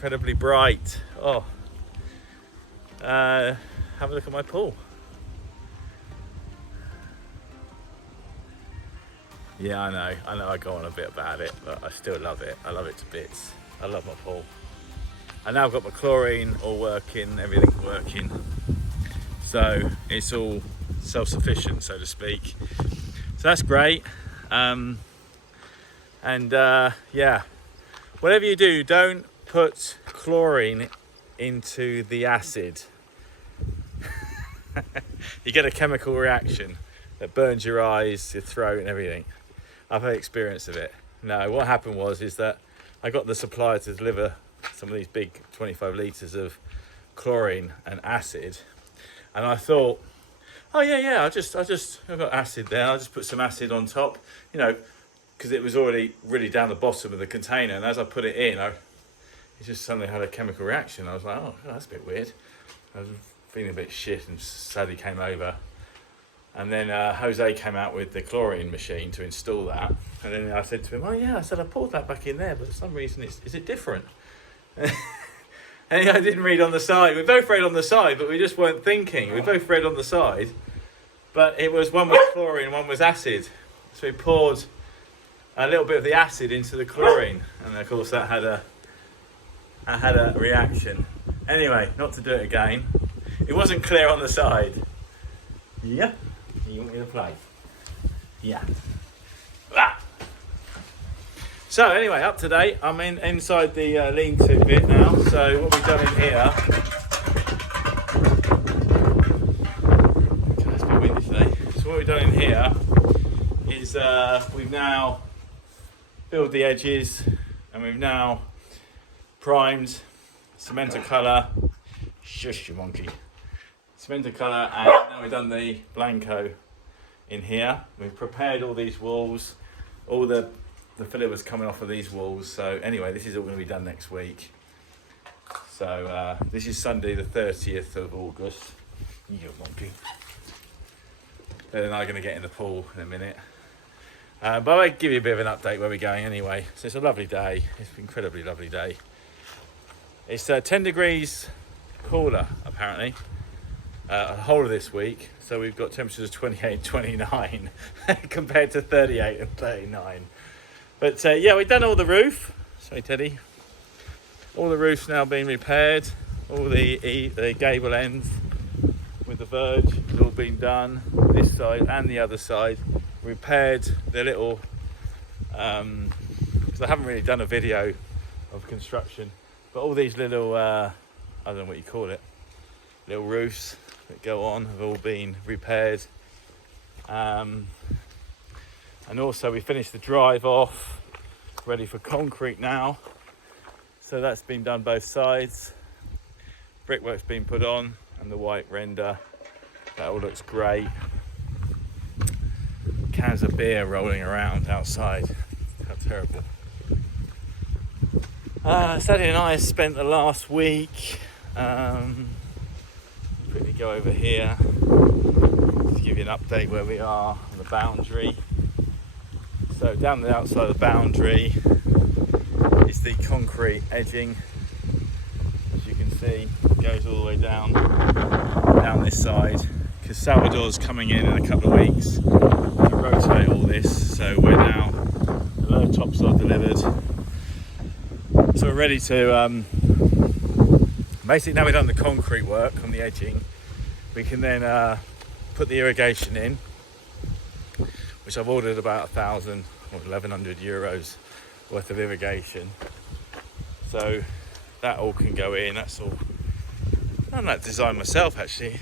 incredibly bright. Oh, have a look at my pool. Yeah, I know I go on a bit about it, but I still love it. I love it to bits. I love my pool. I now got my chlorine all working, everything working. So it's all self-sufficient, so to speak. So that's great. Yeah, whatever you do, don't put chlorine into the acid. You get a chemical reaction that burns your eyes, your throat and everything. I've had experience of it. No, what happened is that I got the supplier to deliver some of these big 25 litres of chlorine and acid, and I thought, oh yeah, I've got acid there, I'll just put some acid on top, because it was already really down the bottom of the container, and as I put it in, it just suddenly had a chemical reaction. I was like, oh, that's a bit weird. I was feeling a bit shit, and Sadie came over, and then Jose came out with the chlorine machine to install that, and then I said to him, oh yeah, I poured that back in there, but for some reason is it different? And I didn't read on the side. We both read on the side, but we just weren't thinking. We both read on the side, but it was one was chlorine and one was acid. So we poured a little bit of the acid into the chlorine, and of course that had a reaction. Anyway, not to do it again. It wasn't clear on the side. Yeah. You want me to play? Yeah. Ah. So anyway, up to date. I'm inside the lean-to bit now. So what we've done in here. Okay, it's a bit windy today. So what we've done in here is we've now filled the edges, and we've now primed, cemento colour. Shush, you monkey. Cemento colour, and now we've done the Blanco in here. We've prepared all these walls. All the fillet was coming off of these walls. So anyway, this is all going to be done next week. So this is Sunday the 30th of August. You monkey. Ed and I are going to get in the pool in a minute. But I'll give you a bit of an update where we're going anyway. So it's a lovely day. It's an incredibly lovely day. It's 10 degrees cooler apparently. The whole of this week. So we've got temperatures of 28, 29 compared to 38 and 39. But yeah, we've done all the roof. Sorry, Teddy. All the roof's now being repaired. All the gable ends with the verge has all been done. This side and the other side. Repaired the little, because I haven't really done a video of construction, but all these little, I don't know what you call it, little roofs that go on have all been repaired. And also we finished the drive off, ready for concrete now. So that's been done both sides. Brickwork's been put on and the white render. That all looks great. Cans of beer rolling around outside. How terrible. Sadie and I spent the last week, quickly go over here to give you an update where we are on the boundary. So down the outside of the boundary is the concrete edging. As you can see, it goes all the way down this side, because Salvador's coming in a couple of weeks to rotate all this. So we're now, the lower tops are delivered. So we're ready to, basically now we've done the concrete work on the edging, we can then put the irrigation in, which I've ordered about 1,000 or 1,100 euros worth of irrigation. So that all can go in. That's all. I've done that design myself actually.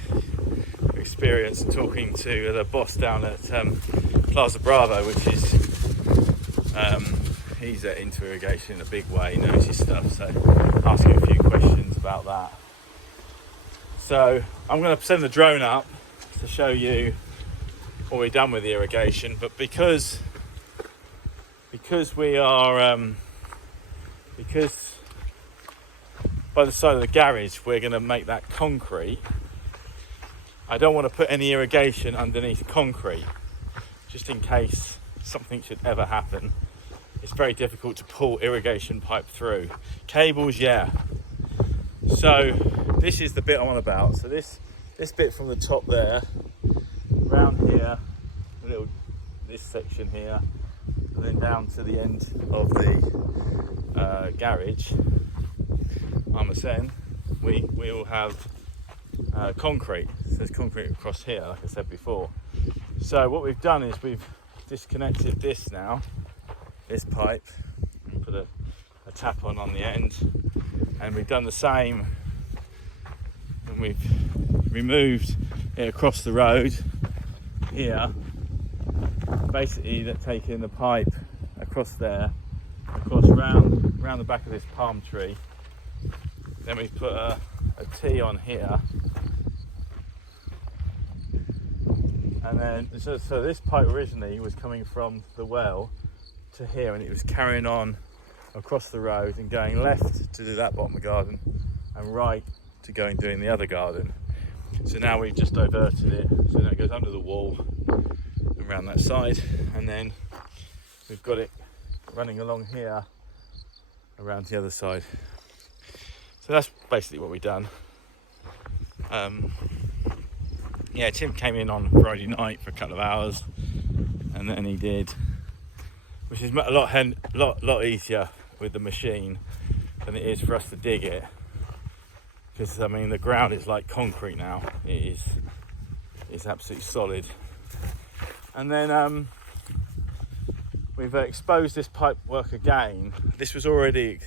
Experience talking to the boss down at Plaza Bravo, which is he's into irrigation in a big way, knows his stuff. So asking a few questions about that. So I'm going to send the drone up to show you what we've done with the irrigation, but because we are because by the side of the garage we're going to make that concrete, I don't want to put any irrigation underneath concrete, just in case something should ever happen. it's very difficult to pull irrigation pipe through. Cables, yeah. So this is the bit I'm on about. So this bit from the top there, around here, this section here, and then down to the end of the garage, Armisen, we will have concrete. So there's concrete across here, like I said before. So what we've done is we've disconnected this now, this pipe, and put a tap on the end, and we've done the same, and we've removed it across the road here. Basically, that's taking the pipe across there, across round the back of this palm tree. Then we've put a T on here, and then so this pipe originally was coming from the well to here, and it was carrying on across the road and going left to do that bottom of the garden and right to go and doing the other garden. So now we've just diverted it, so now it goes under the wall and around that side, and then we've got it running along here around the other side. So that's basically what we've done. Yeah, Tim came in on Friday night for a couple of hours, and then he did, which is a lot easier with the machine than it is for us to dig it, because I mean the ground is like concrete now. It's absolutely solid. And then we've exposed this pipe work again. This is already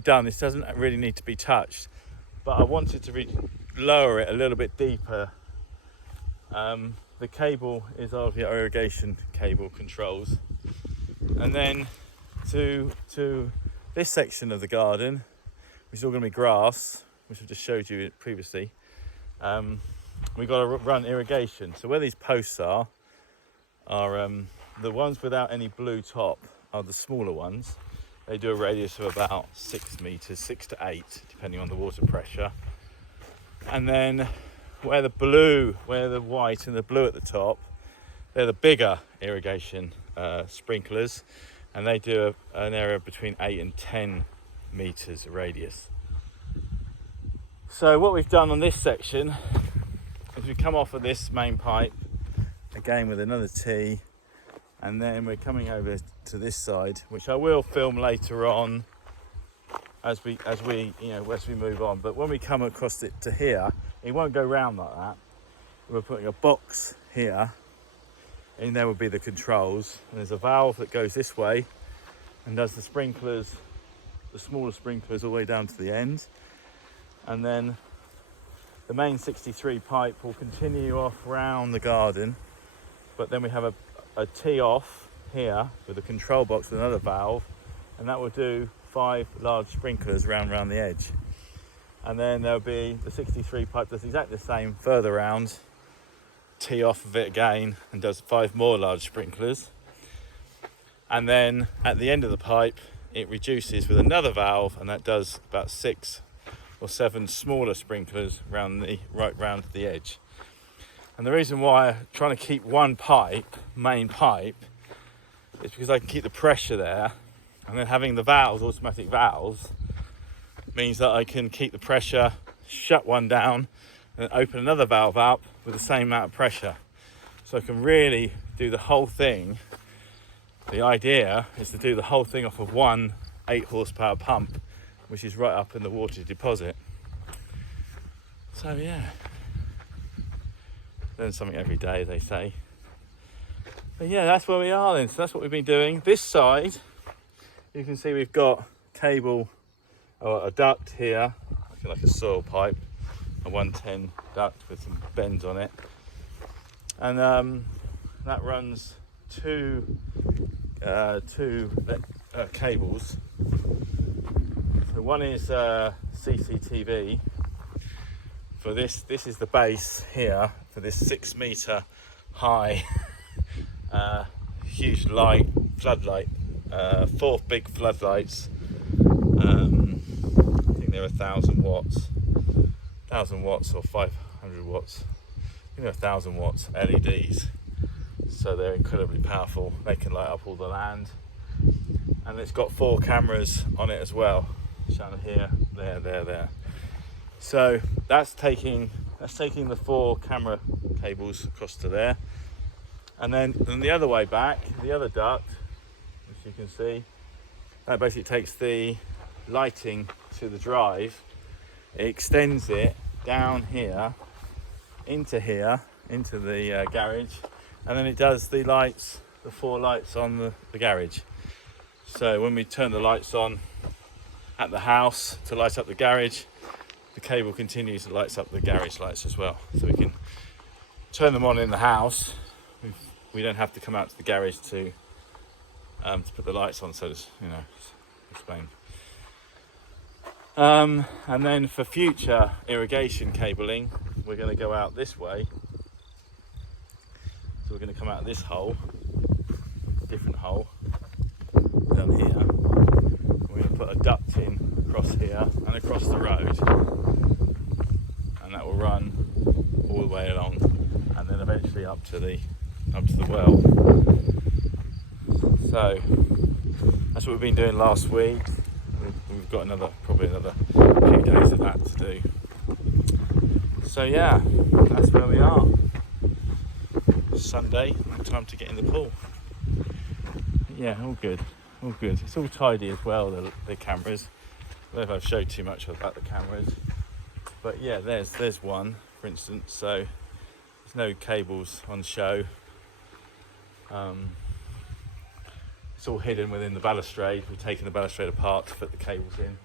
done. This doesn't really need to be touched, but I wanted to lower it a little bit deeper. The cable is obviously our irrigation cable controls, and then to this section of the garden, which is all going to be grass, which I just showed you previously, we've got to run irrigation. So where these posts are the ones without any blue top are the smaller ones. They do a radius of about 6 meters, 6 to 8, depending on the water pressure. And then where the white and the blue at the top, they're the bigger irrigation sprinklers, and they do an area between 8 and 10 meters radius. So what we've done on this section is we come off of this main pipe again with another T, and then we're coming over to this side, which I will film later on as we move on. But when we come across it to here, it won't go round like that. We're putting a box here, and there will be the controls, and there's a valve that goes this way and does the sprinklers, the smaller sprinklers, all the way down to the end. And then the main 63 pipe will continue off round the garden, but then we have a tee off here with a control box with another valve, and that will do 5 large sprinklers round the edge. And then there'll be the 63 pipe does exactly the same further round, tee off of it again, and does 5 more large sprinklers. And then at the end of the pipe, it reduces with another valve, and that does about 6 or 7 smaller sprinklers right round the edge. And the reason why I'm trying to keep one main pipe, is because I can keep the pressure there, and then having the valves, automatic valves, means that I can keep the pressure, shut one down, and open another valve up with the same amount of pressure. So I can really do the whole thing. The idea is to do the whole thing off of one 8 horsepower pump, which is right up in the water deposit. So yeah, learn something every day, they say. But yeah, that's where we are then. So that's what we've been doing. This side, you can see we've got cable, or a duct here, like a soil pipe, a 110 duct with some bends on it, and that runs two cables. So one is CCTV for this. This is the base here for this 6 meter high huge floodlight, 4 big floodlights. I think they're 1,000 watts or 500 watts. I think they're 1,000 watts LEDs. So they're incredibly powerful. They can light up all the land. and it's got 4 cameras on it as well, shown here, there. So that's taking the 4 camera cables across to there, and then the other way back, the other duct, as you can see, that basically takes the lighting to the drive. It extends it down here into the garage, and then it does the lights, the 4 lights on the garage. So when we turn the lights on at the house to light up the garage, the cable continues to lights up the garage lights as well. So we can turn them on in the house. We don't have to come out to the garage to put the lights on, so to, explain. And then for future irrigation cabling, we're going to go out this way. So we're going to come out this hole, different hole down here. We're going to put a duct in across here and across the road, and that will run all the way along, and then eventually up to the well. So that's what we've been doing last week. We've got probably another few days of that to do. So yeah, that's where we are. Sunday, time to get in the pool. Yeah, all good. It's all tidy as well, the cameras. I don't know if I've showed too much about the cameras, but yeah, there's one, for instance. So there's no cables on show. It's all hidden within the balustrade. We've taken the balustrade apart to put the cables in,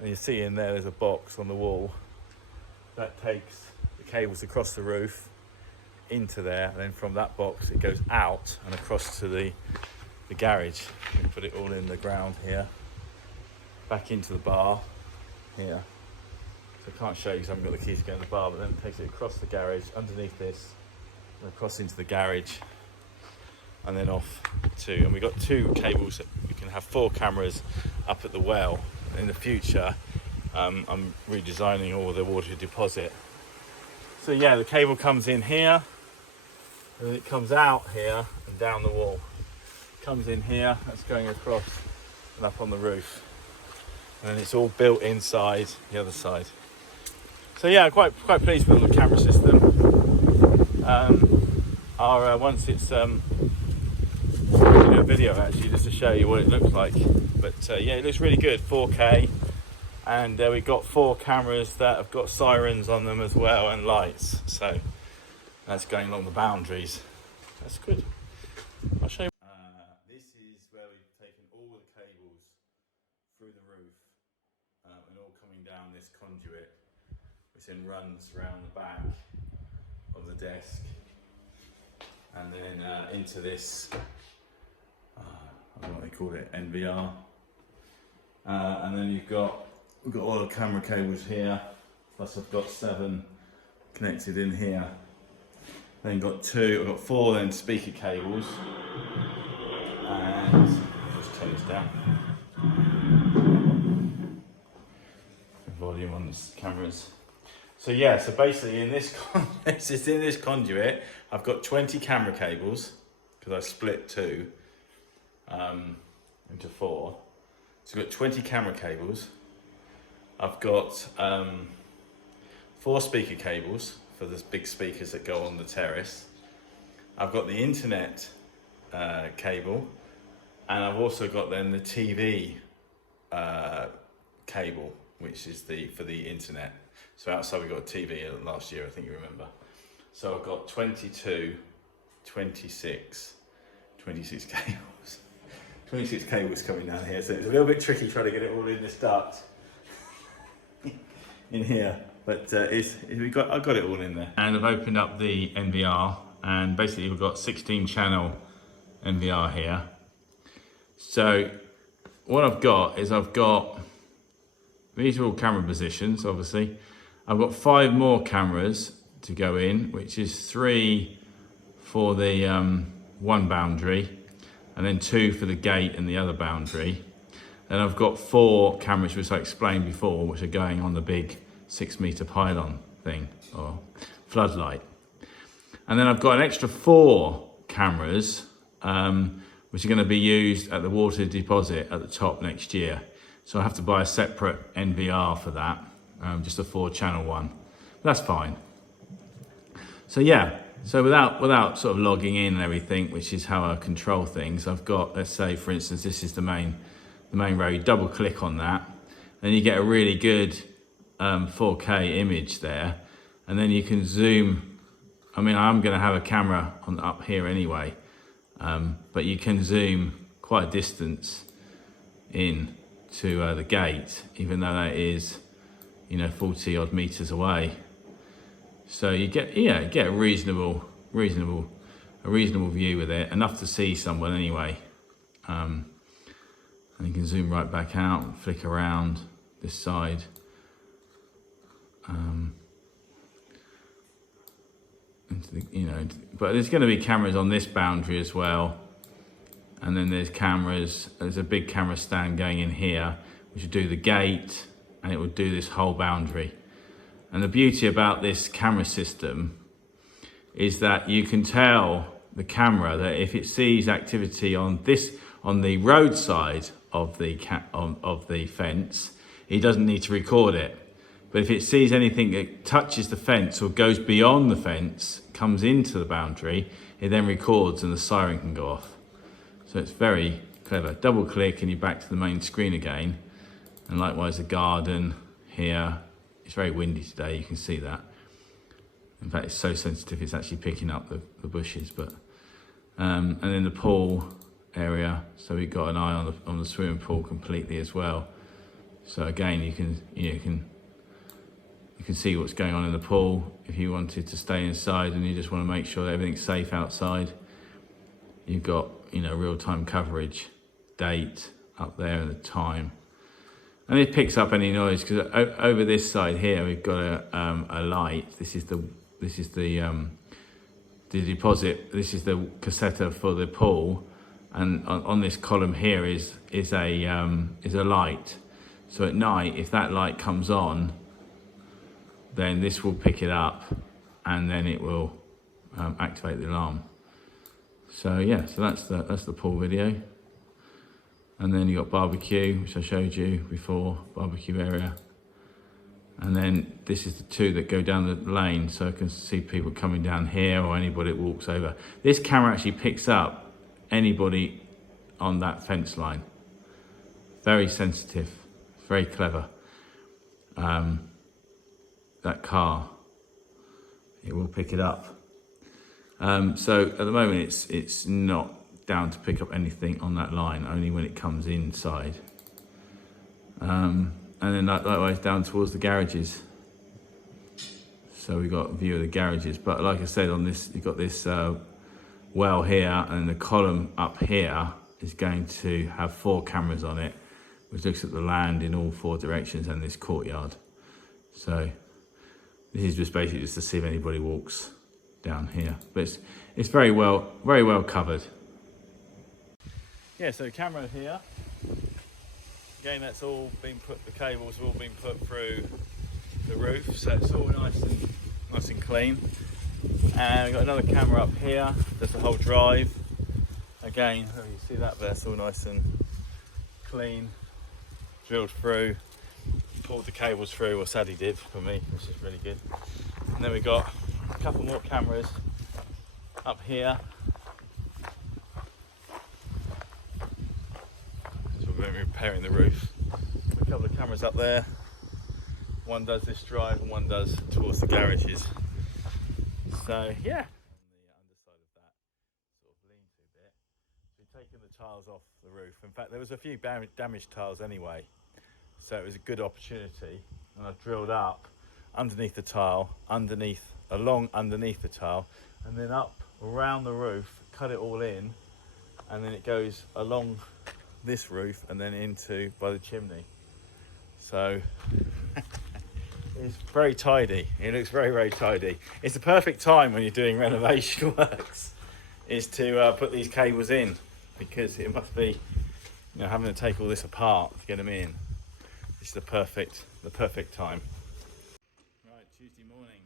and you see in there's a box on the wall that takes the cables across the roof into there, and then from that box it goes out and across to the garage. We put it all in the ground here, back into the bar here. So I can't show you because I haven't got the keys to go in the bar, but then it takes it across the garage, underneath this, and across into the garage, and then off to, and we've got 2 cables that we can have 4 cameras up at the well. In the future, I'm redesigning all the water deposit. So yeah, the cable comes in here, and then it comes out here and down the wall. Comes in here, that's going across and up on the roof, and then it's all built inside the other side. So yeah, quite pleased with the camera system. Once it's a video actually, just to show you what it looks like. But yeah, it looks really good, 4K, and we've got 4 cameras that have got sirens on them as well, and lights. So that's going along the boundaries. That's good. I'll show you. This is where we've taken all the cables through the roof and all coming down this conduit, which then runs around the back of the desk, and then into this, I don't know what they call it, NVR. And then we've got all the camera cables here, plus I've got 7 connected in here. Then I've got 4 then speaker cables, and just turn this down. Volume on the cameras. So yeah, so basically in this conduit, I've got 20 camera cables, because I split 2 into 4. So I've got 20 camera cables. I've got 4 speaker cables for the big speakers that go on the terrace. I've got the internet cable, and I've also got then the TV cable, which is for the internet. So outside we got a TV last year, I think you remember. So I've got 26 cables. 26 cables coming down here, so it's a little bit tricky trying to get it all in this duct in here, but I've got it all in there. And I've opened up the NVR, and basically we've got 16 channel NVR here. So what I've got is these are all camera positions, obviously. I've got 5 more cameras to go in, which is 3 for the one boundary, and then 2 for the gate and the other boundary. Then I've got 4 cameras, which I explained before, which are going on the big 6-meter pylon thing, or floodlight. And then I've got an extra 4 cameras which are going to be used at the water deposit at the top next year. So I have to buy a separate NVR for that, just a 4-channel one. That's fine. So yeah, so without sort of logging in and everything, which is how I control things, I've got, let's say for instance, this is the main row. You double click on that, then you get a really good 4K image there, and then you can zoom. I mean, I'm going to have a camera on up here anyway, but you can zoom quite a distance in to the gate, even though that is, 40 odd meters away. So you get a reasonable view with it, enough to see someone anyway. And you can zoom right back out and flick around this side. Into the, but there's going to be cameras on this boundary as well, and then there's a big camera stand going in here which will do the gate, and it will do this whole boundary. And the beauty about this camera system is that you can tell the camera that if it sees activity on the road side of the fence, it doesn't need to record it. But if it sees anything that touches the fence or goes beyond the fence, comes into the boundary, it then records and the siren can go off. So it's very clever. Double click and you're back to the main screen again. And likewise the garden here. It's very windy today, you can see that. In fact, it's so sensitive it's actually picking up the bushes. But and then the pool area, so we've got an eye on the swimming pool completely as well. So again, you can see what's going on in the pool. If you wanted to stay inside and you just want to make sure that everything's safe outside, you've got real-time coverage, date up there and the time, and it picks up any noise because over this side here we've got a light. This is the deposit. This is the cassetta for the pool, and on this column here is a light. So at night, if that light comes on, then this will pick it up, and then it will activate the alarm. So yeah, so that's the pool video. And then you got barbecue, which I showed you before, barbecue area. And then this is the two that go down the lane, so I can see people coming down here or anybody that walks over. This camera actually picks up anybody on that fence line. Very sensitive, very clever. That car, it will pick it up. So at the moment it's not down to pick up anything on that line, only when it comes inside. And then likewise down towards the garages. So we've got a view of the garages, but like I said, on this you've got this well here, and the column up here is going to have 4 cameras on it, which looks at the land in all 4 directions and this courtyard. So this is just basically just to see if anybody walks down here, but it's very well covered. Yeah, so the camera here, again, that's all been put. The cables have all been put through the roof, so it's all nice and clean. And we've got another camera up here. There's the whole drive. Again, you see that, but that's all nice and clean, drilled through. Pulled the cables through, or Sadie did for me, which is really good. And then we got a couple more cameras up here. So we're repairing the roof. A couple of cameras up there. One does this drive and one does towards the garages. So yeah. On the underside of that sort of lean-to bit, we've taken the tiles off the roof. In fact, there was a few damaged tiles anyway. So it was a good opportunity, and I've drilled up underneath the tile, along underneath the tile, and then up around the roof, cut it all in, and then it goes along this roof and then into by the chimney. So it's very tidy. It looks very tidy. It's the perfect time when you're doing renovation works is to put these cables in, because it must be, having to take all this apart to get them in. This is the perfect time. Right, Tuesday morning.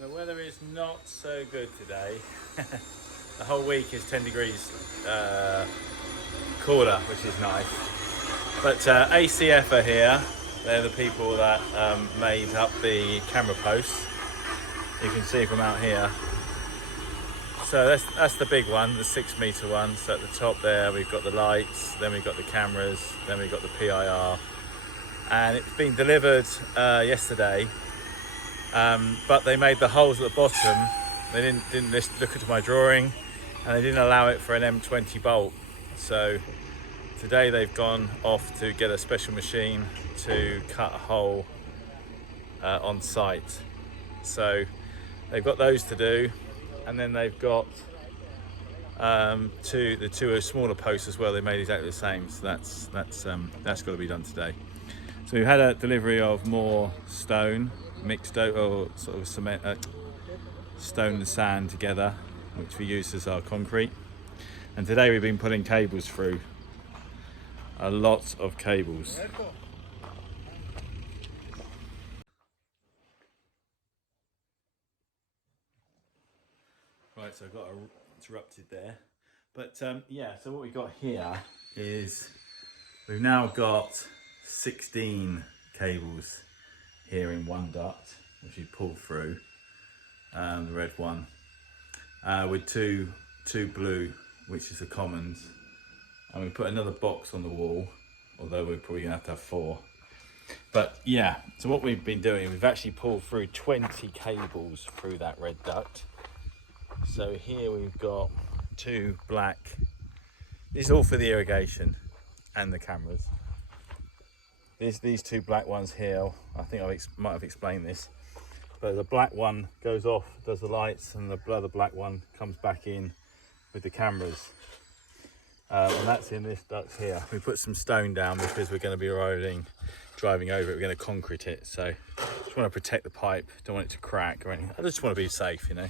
The weather is not so good today. The whole week is 10 degrees cooler, which is nice. But ACF are here. They're the people that made up the camera posts. You can see from out here. So that's the big one, the 6 meter one. So at the top there, we've got the lights, then we've got the cameras, then we've got the PIR. And it's been delivered yesterday. But they made the holes at the bottom. They didn't look at my drawing, and they didn't allow it for an M20 bolt. So today they've gone off to get a special machine to cut a hole on site. So they've got those to do, and then they've got the two smaller posts as well. They made exactly the same. So that's got to be done today. So we've had a delivery of more stone, mixed or sort of cement, stone and sand together, which we use as our concrete. And today we've been putting cables through, a lot of cables. Right, so I got interrupted there, but yeah. So what we got here is we've now got 16 cables here in one duct, which you pull through, the red one, with two blue, which is the commons, and we put another box on the wall, although we're probably gonna have to have 4. But yeah, so what we've been doing, we've actually pulled through 20 cables through that red duct. So here we've got 2 black, this is all for the irrigation and the cameras. These 2 black ones here, I think I might have explained this, but the black one goes off, does the lights, and the other black one comes back in with the cameras. And that's in this duct here. We put some stone down because we're going to be driving over it. We're going to concrete it, so just want to protect the pipe, don't want it to crack or anything. I just want to be safe, you know.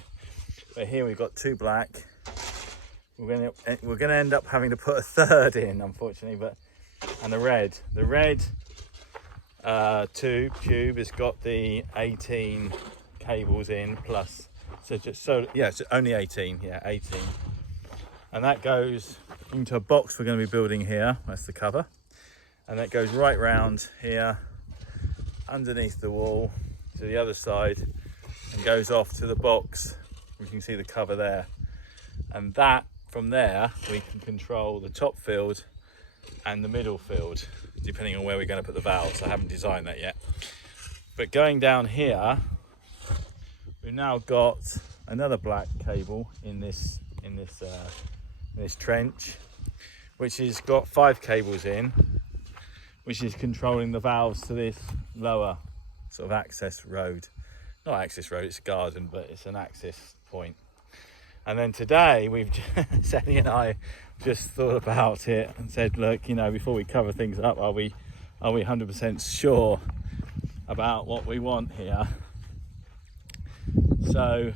But here we've got 2 black. We're going to end up having to put a 3rd in, unfortunately, and the red tube has got the 18 cables in plus, it's only 18, 18, and that goes into a box we're going to be building here. That's the cover, and that goes right round here underneath the wall to the other side and goes off to the box. You can see the cover there, and that from there we can control the top field and the middle field, depending on where we're going to put the valves. I haven't designed that yet. But going down here, we've now got another black cable in this trench, which has got 5 cables in, which is controlling the valves to this lower sort of access road. Not access road, it's a garden, but it's an access point. And then today Sally and I just thought about it and said, look, you know, before we cover things up, are we 100% sure about what we want here? So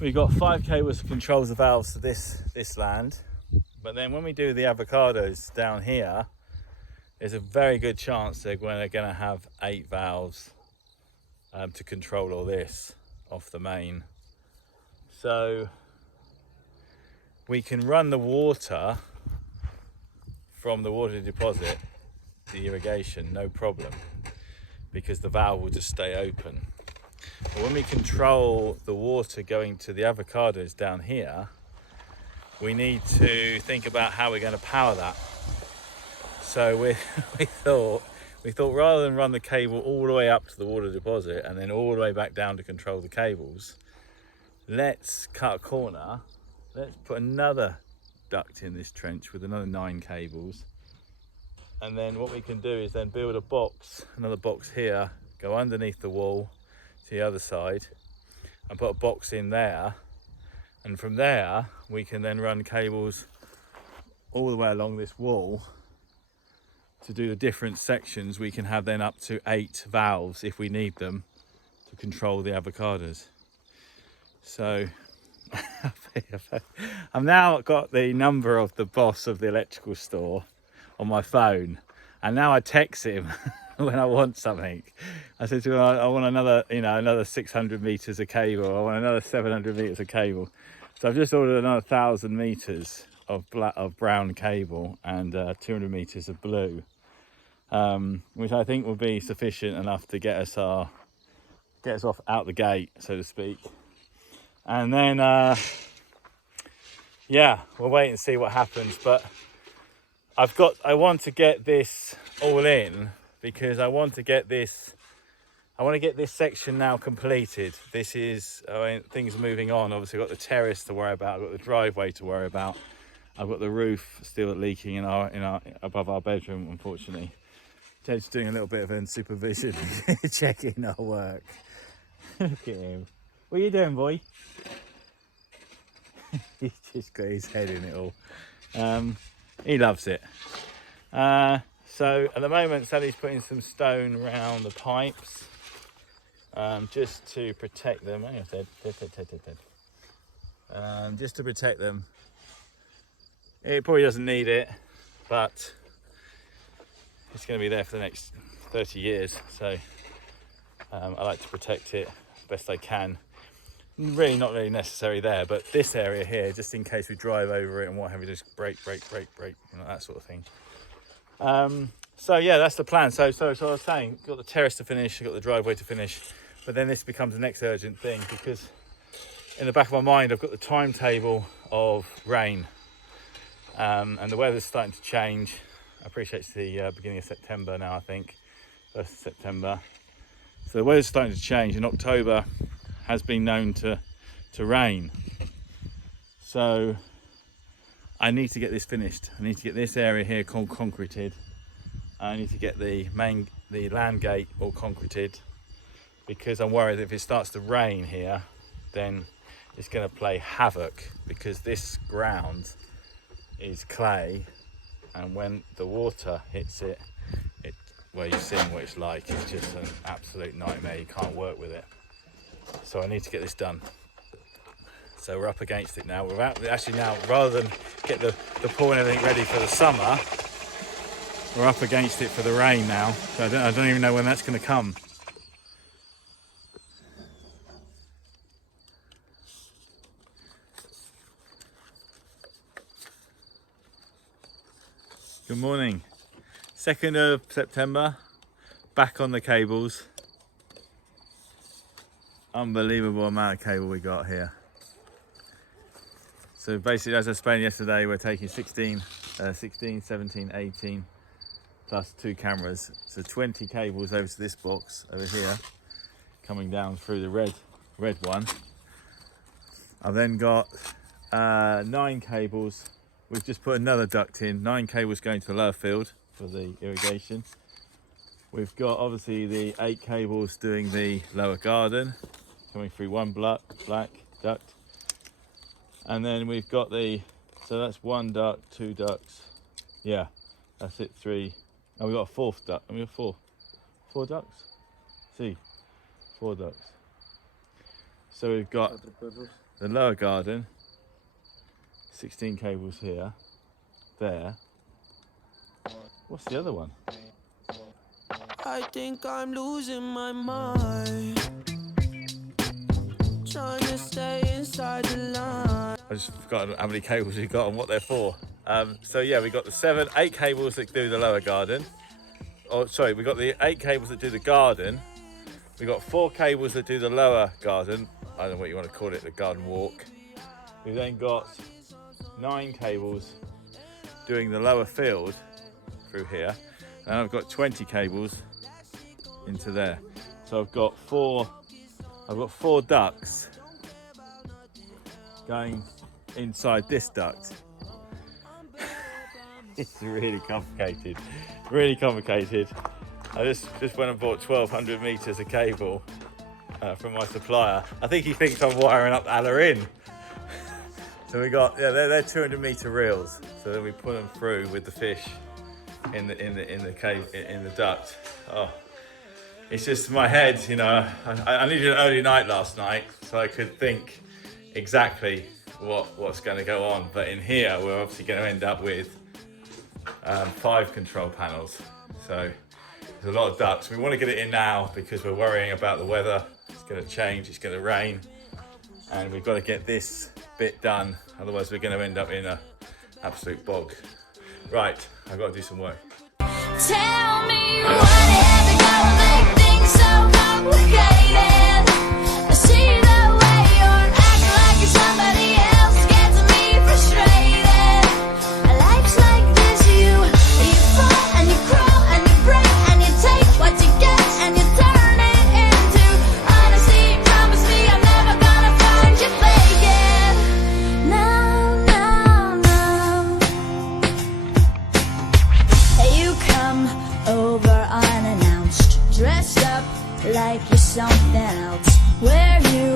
we've got 5 cables that controls the valves to this land, but then when we do the avocados down here, there's a very good chance they're going to have 8 valves to control all this off the main. So we can run the water from the water deposit, the irrigation, no problem, because the valve will just stay open. But when we control the water going to the avocados down here, we need to think about how we're going to power that. So we thought rather than run the cable all the way up to the water deposit and then all the way back down to control the cables, let's cut a corner. Let's put another duct in this trench with another 9 cables, and then what we can do is then build a box, another box here, go underneath the wall to the other side and put a box in there, and from there we can then run cables all the way along this wall to do the different sections. We can have then up to 8 valves if we need them to control the avocados. So I've now got the number of the boss of the electrical store on my phone, And now I text him when I want something. I said to him, I want another, another 600 meters of cable. I want another 700 meters of cable. So I've just ordered another 1,000 meters of brown cable and 200 meters of blue, which I think will be sufficient enough to get us off out the gate, so to speak. And then, we'll wait and see what happens. But I want to get this all in because I want to get this section now completed. This is, things are moving on. Obviously I've got the terrace to worry about, I've got the driveway to worry about. I've got the roof still leaking in our above our bedroom, unfortunately. Ted's doing a little bit of supervision, checking our work. Look at him. What are you doing, boy? He's just got his head in it all. He loves it. So at the moment, Sally's putting some stone around the pipes, just to protect them. Hang on, Ted. Just to protect them. It probably doesn't need it, but it's going to be there for the next 30 years. So I like to protect it best I can. Really not really necessary there, but this area here, just in case we drive over it and what have you, just brake, that sort of thing. So yeah, that's the plan. So I was saying, got the terrace to finish, got the driveway to finish, but then this becomes the next urgent thing because in the back of my mind I've got the timetable of rain, and the weather's starting to change. I appreciate it's the beginning of September now, I think, 1st of September. So the weather's starting to change, and October has been known to rain. So I need to get this finished. I need to get this area here concreted. I need to get the land gate all concreted, because I'm worried if it starts to rain here, then it's going to play havoc, because this ground is clay, and when the water hits it, well, you've seen what it's like. It's just an absolute nightmare. You can't work with it. So I need to get this done. So we're up against it now. Now, rather than get the pool and everything ready for the summer, we're up against it for the rain now. So I don't even know when that's going to come. Good morning. 2nd of September, back on the cables. Unbelievable amount of cable we got here. So basically, as I explained yesterday, we're taking 16, 17, 18, plus 2 cameras. So 20 cables over to this box over here, coming down through the red one. I've then got 9 cables. We've just put another duct in, 9 cables going to the lower field for the irrigation. We've got obviously the 8 cables doing the lower garden, coming through one black duct. And then we've got so that's 1 duct, 2 ducts. Yeah, that's it, 3. And we've got a 4th duct. And we have 4 ducts? See, 4 ducts. So we've got the lower garden, 16 cables here, there. What's the other one? I think I'm losing my mind, trying to stay inside the line. I just forgot how many cables we've got and what they're for. So yeah, we've got the 8 cables that do the lower garden. Oh, sorry, we've got the 8 cables that do the garden. We've got 4 cables that do the lower garden. I don't know what you want to call it, the garden walk. We've then got 9 cables doing the lower field through here. And I've got 20 cables into there. So I've got 4 ducts going inside this duct. It's really complicated. I just went and bought 1,200 meters of cable from my supplier. I think he thinks I'm wiring up Alla in. So we got, they're 200 meter reels. So then we put them through with the fish in the duct. Oh, it's just my head, I needed an early night last night so I could think exactly what's going to go on. But in here, we're obviously going to end up with 5 control panels. So there's a lot of ducks. We want to get it in now because we're worrying about the weather. It's going to change, it's going to rain, and we've got to get this bit done, otherwise we're going to end up in an absolute bog. Right, I've got to do some work. Tell me why they have to go and make things so complicated. I see the way you're acting like you're somebody else gets me frustrated. Life's like this, you fall and you crawl and you break and you take what you get and you turn it into honesty. Promise me I'm never gonna find you faking. No, no, no. You come over unannounced, dressed up like you're something else. Where you